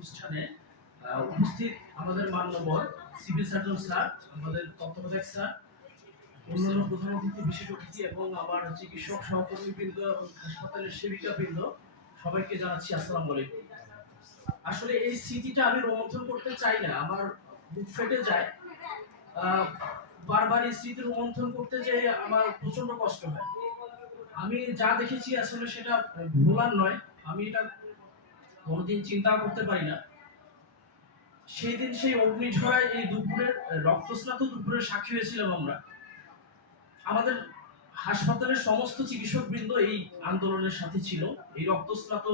অনুষ্ঠানে উপস্থিত আমাদের মাননীয় সিভিল সার্জন স্যার, আমাদের তত্ত্বাবধায়ক স্যার, অন্যান্য প্রধান অতিথি, বিশেষ অতিথি এবং আমার চিকিৎসক সহকর্মীবৃন্দ এবং হাসপাতালের সেবিকাবৃন্দ, সবাইকে জানাচ্ছি আসসালামু আলাইকুম। আসলে এই স্মৃতিটা আমি রোমন্থন করতে চাই না, আমার বুক ফেটে যায়। বারবার এই স্মৃতি রোমন্থন করতে যেয়ে আমার প্রচন্ড কষ্ট হয়। আমি যা দেখেছি আসলে সেটা ভোলার নয়, আমি এটা কোনোদিন চিন্তা করতে পারি না। সেই দিন সেই অগ্নিঝরায় এই দুপুরের রক্তস্নাত দুপুরের সাক্ষী হয়েছিলাম আমরা। আমাদের হাসপাতালের সমস্ত চিকিৎসকবৃন্দ এই আন্দোলনের সাথে ছিল, এই রক্তস্নাত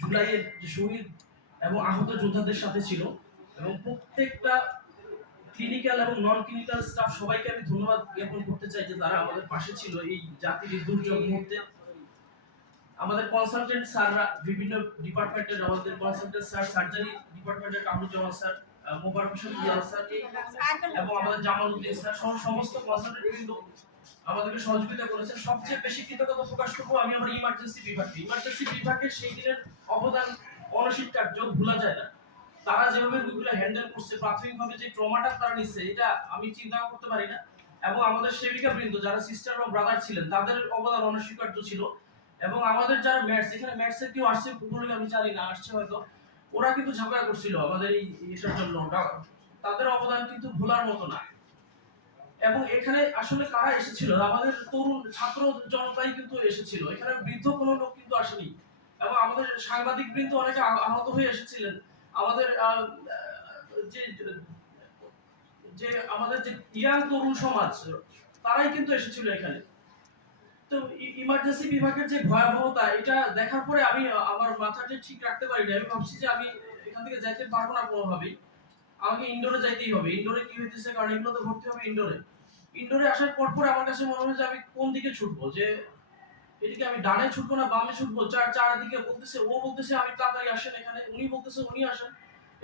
জুলাইয়ের শহীদ এবং আহত যোদ্ধাদের সাথে ছিল, এবং প্রত্যেকটা ক্লিনিক্যাল এবং নন ক্লিনিক্যাল স্টাফ সবাইকে আমি ধন্যবাদ জ্ঞাপন করতে চাই যে তারা আমাদের পাশে ছিল এই জাতির দুর্যোগ মুহূর্তে। আমাদের কনসালটেন্ট স্যাররা বিভিন্ন ডিপার্টমেন্টের, আমাদের কনসালটেন্ট স্যার সার্জারি ডিপার্টমেন্টের কামরুজ্জামান স্যার, মোবারক হোসেন ইয়াল স্যার এবং আমাদের জামালউদ্দিন স্যার সহ সমস্ত কনসালটেন্ট বৃন্দ আমাদেরকে সহযোগিতা করেছেন। সবচেয়ে বেশি কৃতজ্ঞতা প্রকাশ করবো আমি আমার ইমার্জেন্সি বিভাগের সেই দিনের অবদান অনস্বীকার্য, ভোলা যায় না। তারা যেভাবে রোগীগুলো হ্যান্ডেল করছে, প্রাথমিকভাবে যে ট্রমাটা তারা নিচ্ছে, এটা আমি চিন্তা করতে পারি না। এবং আমাদের সেবিকা বৃন্দ যারা সিস্টার ও ব্রাদার ছিলেন, তাদের অবদান অনস্বীকার্য ছিল। এবং আমাদের যারা ম্যাটস, এখানে ম্যাটসের কেউ আসছে বলে আমি জানি না, আসছে হয়তো, ওরা কিন্তু ঝামেলা করছিল আমাদের এই এটার জন্য, তাদের অবদান কিন্তু ভোলার মতো না। এবং এখানে আসলে কারা এসেছিল, আমাদের তরুণ ছাত্র জনতাই কিন্তু এসেছিল, এখানে বৃদ্ধ কোনো লোক কিন্তু আসেনি। এবং আমাদের সাংবাদিক বৃন্দ অনেকে আহত হয়ে এসেছিলেন। আমাদের যে যে আমাদের যে ইয়াং তরুণ সমাজ, তারাই কিন্তু এসেছিল এখানে। তো ইমার্জেন্সি বিভাগের যে ভয়াবহতা, এটা দেখার পরে আমি আমার মাথাটা ঠিক রাখতে পারি না। আমি ভাবছি যে আমি এখান থেকে যাইতে পারবো না কোনোভাবেই, আমাকে ইনডোরে যাইতেই হবে। ইনডোরে কি হইতেছে, কারণ এগুলো তো ভর্তি হবে ইনডোরে। ইনডোরে আসার পর আমার কাছে মনে হয় যে আমি কোন দিকে ছুটবো, যে এদিকে আমি ডানে ছুটবো না বামে ছুটবো। চারদিকে বলতেছে, ও বলতেছে আমি তাড়াতাড়ি আসেন এখানে, উনি বলতেছে উনি আসেন,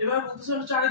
এভাবে বলতেছে চারিদিকে